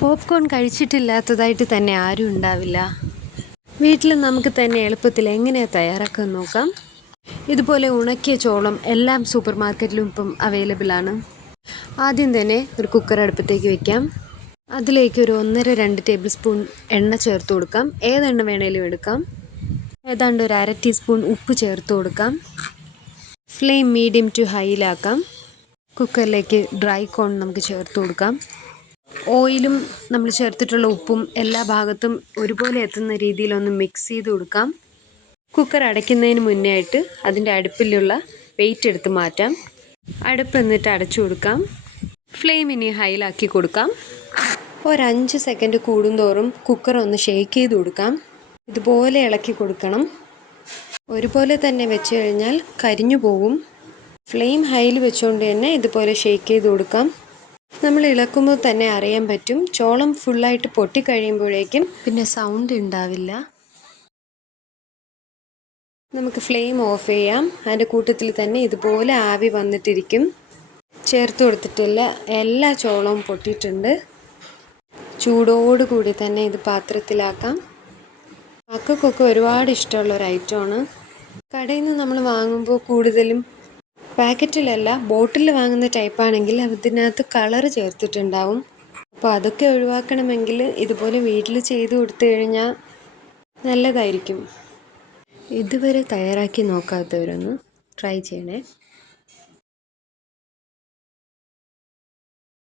Popcorn കഴിച്ചിട്ടില്ലാത്തതായിട്ട് തന്നെ ആരും ഉണ്ടാവില്ല. വീട്ടിൽ നമുക്ക് തന്നെ എളുപ്പത്തിൽ എങ്ങനെയാണ് തയ്യാറാക്കാൻ നോക്കാം. ഇതുപോലെ ഉണക്കിയ ചോളം എല്ലാം സൂപ്പർ മാർക്കറ്റിലും ഇപ്പം അവൈലബിൾ ആണ്. ആദ്യം തന്നെ ഒരു കുക്കർ അടുപ്പത്തേക്ക് വെക്കാം. അതിലേക്ക് ഒരു 1.5-2 ടേബിൾ സ്പൂൺ എണ്ണ ചേർത്ത് കൊടുക്കാം. ഏതെണ്ണ വേണേലും എടുക്കാം. ഏതാണ്ട് ഒരു 1/2 ടീസ്പൂൺ ഉപ്പ് ചേർത്ത് കൊടുക്കാം. ഫ്ലെയിം മീഡിയം ടു ഹൈയിലാക്കാം. കുക്കറിലേക്ക് ഡ്രൈ കോൺ നമുക്ക് ചേർത്ത് കൊടുക്കാം. ഓയിലും നമ്മൾ ചേർത്തിട്ടുള്ള ഉപ്പും എല്ലാ ഭാഗത്തും ഒരുപോലെ എത്തുന്ന രീതിയിലൊന്ന് മിക്സ് ചെയ്ത് കൊടുക്കാം. കുക്കർ അടയ്ക്കുന്നതിന് മുന്നേ ആയിട്ട് അതിൻ്റെ അടുപ്പിലുള്ള വെയിറ്റ് എടുത്ത് മാറ്റാം. അടുപ്പ് എന്നിട്ട് അടച്ചു കൊടുക്കാം. ഫ്ലെയിം ഇനി ഹൈയിലാക്കി കൊടുക്കാം. ഒരു 5 സെക്കൻഡ് കൂടുന്തോറും കുക്കർ ഒന്ന് ഷേക്ക് ചെയ്ത് കൊടുക്കാം. ഇതുപോലെ ഇളക്കി കൊടുക്കണം. ഒരുപോലെ തന്നെ വെച്ച് കഴിഞ്ഞാൽ കരിഞ്ഞു പോകും. ഫ്ലെയിം ഹൈയിൽ വെച്ചുകൊണ്ട് തന്നെ ഇതുപോലെ ഷേക്ക് ചെയ്ത് കൊടുക്കാം. നമ്മൾ ഇളക്കുമ്പോൾ തന്നെ അറിയാൻ പറ്റും, ചോളം ഫുള്ളായിട്ട് പൊട്ടിക്കഴിയുമ്പോഴേക്കും പിന്നെ സൗണ്ട് ഉണ്ടാവില്ല. നമുക്ക് ഫ്ലെയിം ഓഫ് ചെയ്യാം. അതിൻ്റെ കൂട്ടത്തിൽ തന്നെ ഇതുപോലെ ആവി വന്നിട്ടിരിക്കും. ചേർത്ത് കൊടുത്തിട്ടുള്ള എല്ലാ ചോളവും പൊട്ടിയിട്ടുണ്ട്. ചൂടോടുകൂടി തന്നെ ഇത് പാത്രത്തിലാക്കാം. മക്കൾക്കൊക്കെ ഒരുപാട് ഇഷ്ടമുള്ളൊരു ഐറ്റമാണ്. കടയിൽ നിന്ന് നമ്മൾ വാങ്ങുമ്പോൾ കൂടുതലും പാക്കറ്റിലല്ല ബോട്ടിൽ വാങ്ങുന്ന ടൈപ്പാണെങ്കിൽ അതിനകത്ത് കളറ് ചേർത്തിട്ടുണ്ടാവും. അപ്പോൾ അതൊക്കെ ഒഴിവാക്കണമെങ്കിൽ ഇതുപോലെ വീട്ടിൽ ചെയ്ത് കൊടുത്തു കഴിഞ്ഞാൽ നല്ലതായിരിക്കും. ഇതുവരെ തയ്യാറാക്കി നോക്കാത്തവരൊന്ന് ട്രൈ ചെയ്യണേ.